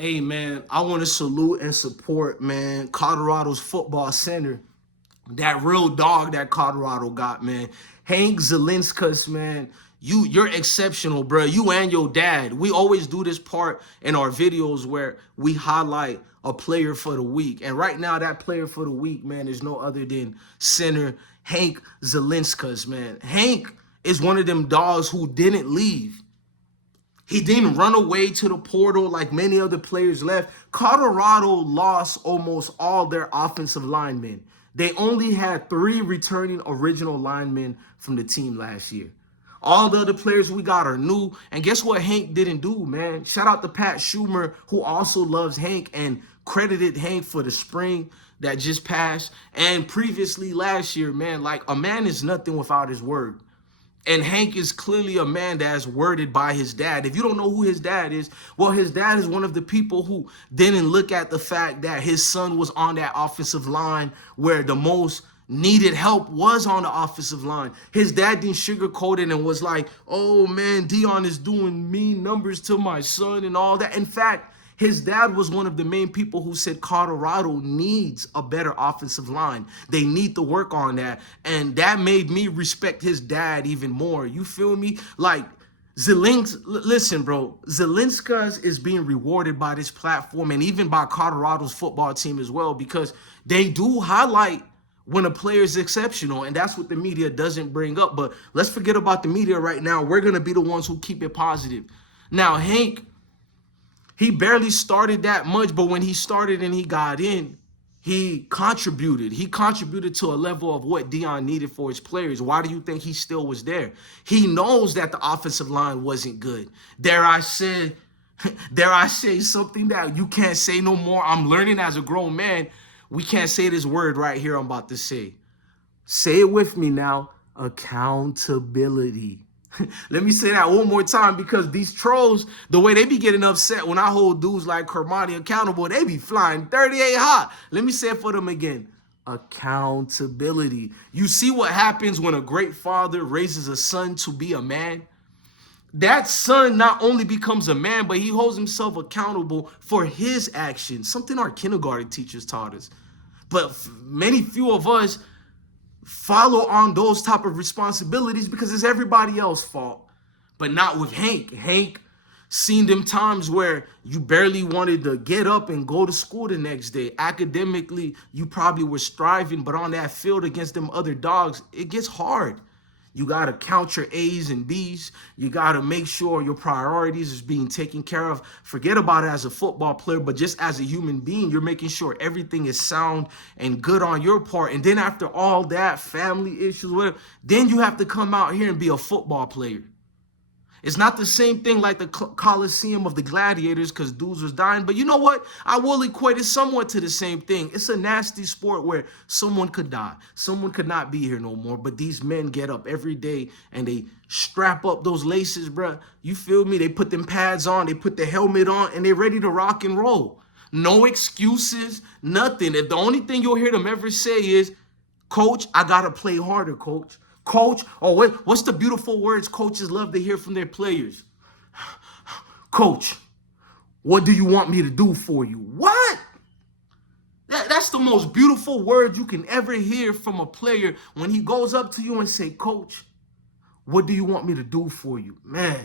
Hey, man, I want to salute and support, man, Colorado's football center. That real dog that Colorado got, man. Hank Zilinskas, man. You're exceptional, bro. You and your dad. We always do this part in our videos where we highlight a player for the week. And right now, that player for the week, man, is no other than center Hank Zilinskas, man. Hank is one of them dogs who didn't leave. He didn't run away to the portal like many other players left. Colorado lost almost all their offensive linemen. They only had 3 returning original linemen from the team last year. All the other players we got are new. And guess what Hank didn't do, man? Shout out to Pat Schumer, who also loves Hank and credited Hank for the spring that just passed. And previously last year, man, like a man is nothing without his word. And Hank is clearly a man that's worded by his dad. If you don't know who his dad is, well, his dad is one of the people who didn't look at the fact that his son was on that offensive line where the most needed help was on the offensive line. His dad didn't sugarcoat it and was like, oh man, Deion is doing mean numbers to my son and all that. In fact, his dad was one of the main people who said Colorado needs a better offensive line. They need to work on that. And that made me respect his dad even more. You feel me? Like, listen, bro, Zilinskas is being rewarded by this platform and even by Colorado's football team as well, because they do highlight when a player is exceptional, and that's what the media doesn't bring up. But let's forget about the media right now. We're going to be the ones who keep it positive. Now, Hank, he barely started that much, but when he started and he got in, he contributed. He contributed to a level of what Deion needed for his players. Why do you think he still was there? He knows that the offensive line wasn't good. Dare I say something that you can't say no more? I'm learning as a grown man. We can't say this word right here I'm about to say. Say it with me now. Accountability. Let me say that one more time, because these trolls, the way they be getting upset when I hold dudes like Kermani accountable, they be flying 38 hot. Let me say it for them again. Accountability. You see what happens when a great father raises a son to be a man? That son not only becomes a man, but he holds himself accountable for his actions, something our kindergarten teachers taught us. But many few of us follow on those type of responsibilities because it's everybody else's fault. But not with Hank. Hank seen them times where you barely wanted to get up and go to school the next day. Academically, you probably were striving, but on that field against them other dogs, it gets hard. You got to count your A's and B's. You got to make sure your priorities is being taken care of. Forget about it as a football player, but just as a human being, you're making sure everything is sound and good on your part. And then after all that, family issues, whatever, then you have to come out here and be a football player. It's not the same thing like the Coliseum of the Gladiators because dudes was dying. But you know what? I will equate it somewhat to the same thing. It's a nasty sport where someone could die. Someone could not be here no more. But these men get up every day and they strap up those laces, bruh. You feel me? They put them pads on. They put the helmet on and they're ready to rock and roll. No excuses, nothing. If the only thing you'll hear them ever say is, Coach, I got to play harder, Coach. Coach, or what's the beautiful words coaches love to hear from their players? Coach, what do you want me to do for you? What? That's the most beautiful word you can ever hear from a player when he goes up to you and say, Coach, what do you want me to do for you? Man.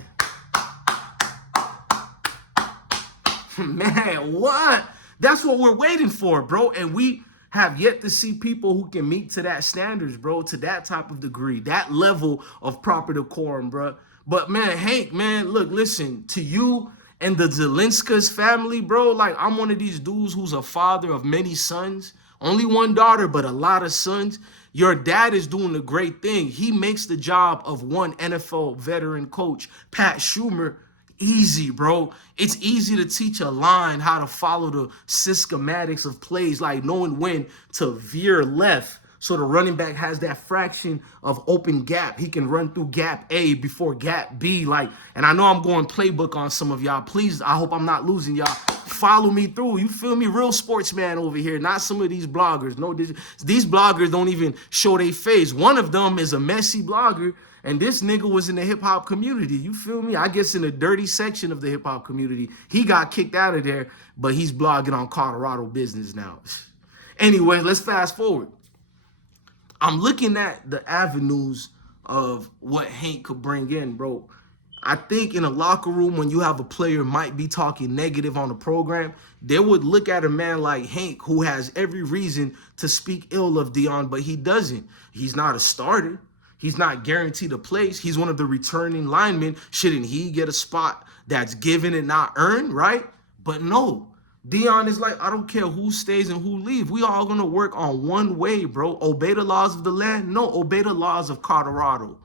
Man, what? That's what we're waiting for, bro. And we have yet to see people who can meet to that standards, bro, to that type of degree, that level of proper decorum, bro. But man, Hank, man, look, listen, to you and the Zilinskas family, bro, like I'm one of these dudes who's a father of many sons, only one daughter, but a lot of sons. Your dad is doing a great thing. He makes the job of one NFL veteran coach, Pat Schumer, easy, bro. It's easy to teach a line how to follow the systematics of plays, like knowing when to veer left So the running back has that fraction of open gap. He can run through gap A before gap B. Like, and I know I'm going playbook on some of y'all. Please, I hope I'm not losing y'all. Follow me through. You feel me? Real sportsman over here, not some of these bloggers. No, these bloggers don't even show their face. One of them is a messy blogger, and this nigga was in the hip hop community. You feel me? I guess in the dirty section of the hip hop community. He got kicked out of there, but he's blogging on Colorado business now. Anyway, let's fast forward. I'm looking at the avenues of what Hank could bring in, bro. I think in a locker room, when you have a player might be talking negative on the program, they would look at a man like Hank, who has every reason to speak ill of Deion, but he doesn't. He's not a starter. He's not guaranteed a place. He's one of the returning linemen. Shouldn't he get a spot that's given and not earned, right? But no. Deion is like, I don't care who stays and who leave. We all gonna work on one way, bro. Obey the laws of the land. No, obey the laws of Colorado.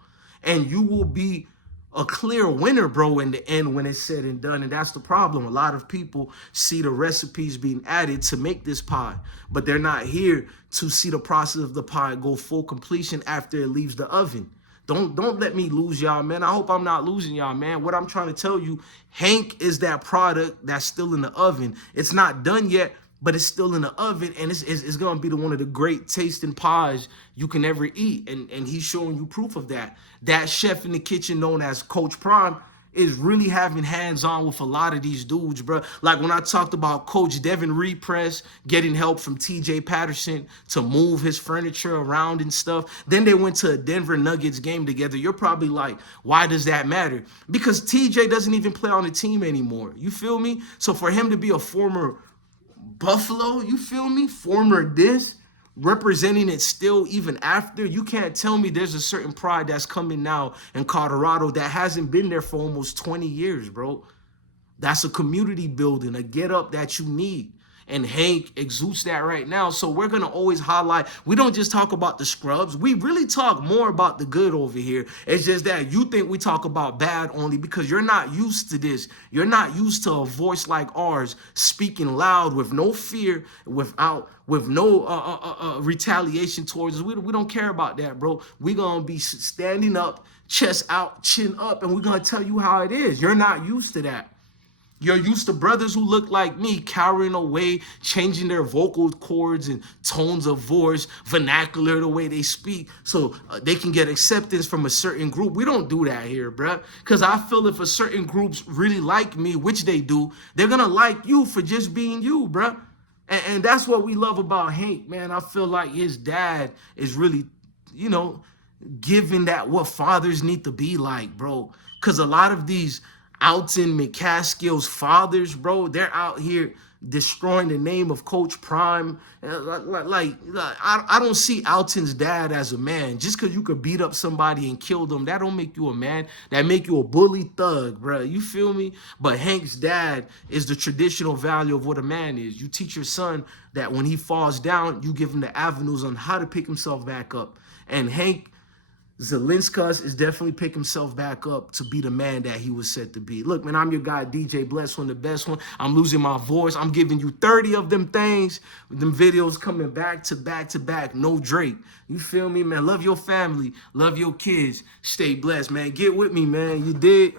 And you will be a clear winner, bro, in the end when it's said and done. And that's the problem. A lot of people see the recipes being added to make this pie, but they're not here to see the process of the pie go full completion after it leaves the oven. Don't let me lose y'all, man. I hope I'm not losing y'all, man. What I'm trying to tell you, Hank is that product that's still in the oven. It's not done yet, but it's still in the oven, and it's going to be one of the great tasting pies you can ever eat, and he's showing you proof of that. That chef in the kitchen known as Coach Prime is really having hands-on with a lot of these dudes, bro. Like when I talked about Coach Devin Repress getting help from TJ Patterson to move his furniture around and stuff. Then they went to a Denver Nuggets game together. You're probably like, why does that matter? Because TJ doesn't even play on the team anymore. You feel me? So for him to be a former Buffalo, you feel me? Former this, representing it still even after, you can't tell me there's a certain pride that's coming now in Colorado that hasn't been there for almost 20 years, bro. That's a community building, a get up that you need. And Hank exudes that right now. So we're going to always highlight. We don't just talk about the scrubs. We really talk more about the good over here. It's just that you think we talk about bad only because you're not used to this. You're not used to a voice like ours speaking loud with no fear, with no retaliation towards us. We don't care about that, bro. We're going to be standing up, chest out, chin up, and we're going to tell you how it is. You're not used to that. You're used to brothers who look like me cowering away, changing their vocal cords and tones of voice, vernacular, the way they speak, so they can get acceptance from a certain group. We don't do that here, bruh. Because I feel if a certain groups really like me, which they do, they're going to like you for just being you, bruh. And that's what we love about Hank, man. I feel like his dad is really, you know, giving that what fathers need to be like, bro. Because a lot of these Alton McCaskill's fathers, bro, they're out here destroying the name of Coach Prime. I don't see Alton's dad as a man. Just because you could beat up somebody and kill them, that don't make you a man. That make you a bully thug, bro. You feel me? But Hank's dad is the traditional value of what a man is. You teach your son that when he falls down, you give him the avenues on how to pick himself back up. And Hank Zilinskas is definitely picking himself back up to be the man that he was set to be. Look, man, I'm your guy, DJ Bless One, the best one. I'm losing my voice. I'm giving you 30 of them things. Them videos coming back to back to back. No Drake. You feel me, man? Love your family. Love your kids. Stay blessed, man. Get with me, man. You did.